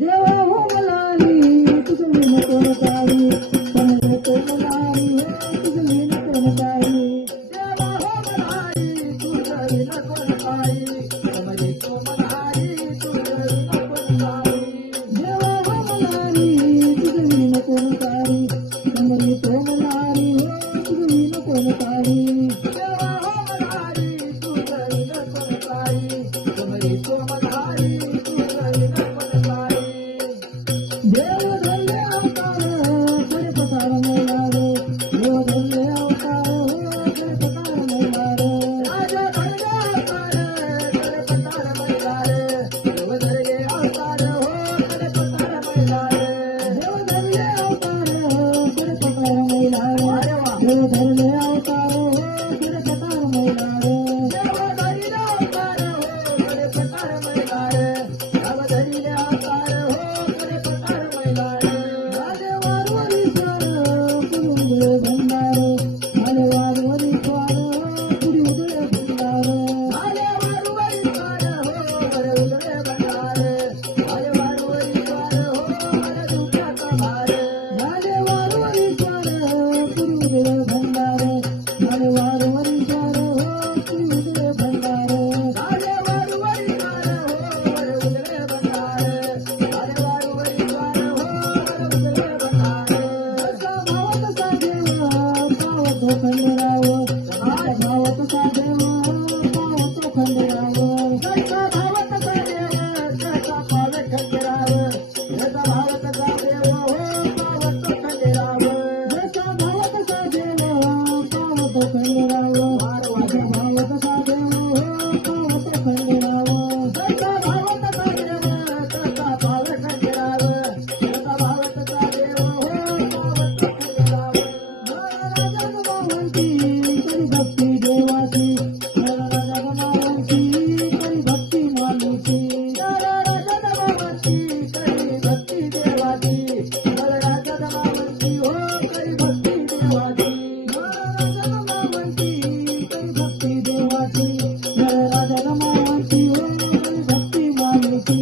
देवा हो मलारी तुझं नको काही नको मलारी तुझं नको काही देवा हो मलारी तुझं नको काही नको मलारी तुझं नको काही देवा हो मलारी तुझं नको काही नको मलारी तुझं नको काही देवा हो मलारी तुझं नको काही नको मलारी तुझं नको काही देव धन्य अवतार खरे पतार मैलारे देव धन्य अवतार खरे पतार मैलारे राजा धन्य अवतार खरे पतार मैलारे देव धन्य अवतार खरे पतार मैलारे देव धन्य अवतार खरे पतार मैलारे देव धन्य अवतार खरे पतार मैलारे देव धन्य अवतार खरे पतार मैलारे देव धन्य अवतार खरे पतार मैलारे राजे वारवरी स्वार कुरुंदे भंडारे राजे वारवरी स्वार कुरुंदे भंडारे राजे वारवरी स्वार हो उदरे भंडारे राजे वारवरी स्वार हो दुःखाचा भारे राजे वारवरी स्वार कुरुंदे भंडारे राजे वारवरी स्वार हो कुरुंदे भंडारे राजे वारवरी स्वार हो उदरे भंडारे राजे वारवरी स्वार हो उदरे भंडारे जसा भावत साधेवा पावतो खंडराव जसा भावत साधेवा पावतो खंडराव जसा भावत साधेवा जसा पावे खंडराव जसा भावत साधेवा पावतो खंडराव जसा भावत साधेवा पावतो खंडराव जसा भावत साधेवा पावतो खंडराव जसा भावत साधेवा जसा पावे खंडराव जसा भावत साधेवा पावतो खंडराव राजा गमावंती करी भक्ती देवाची राजा गमावंती करी भक्ती मानुची राजा गमावंती करी भक्ती देवाची राजा गमावंती हो करी भक्ती देवाची राजा गमावंती करी भक्ती देवाची राजा गमावंती हो करी भक्ती मानुची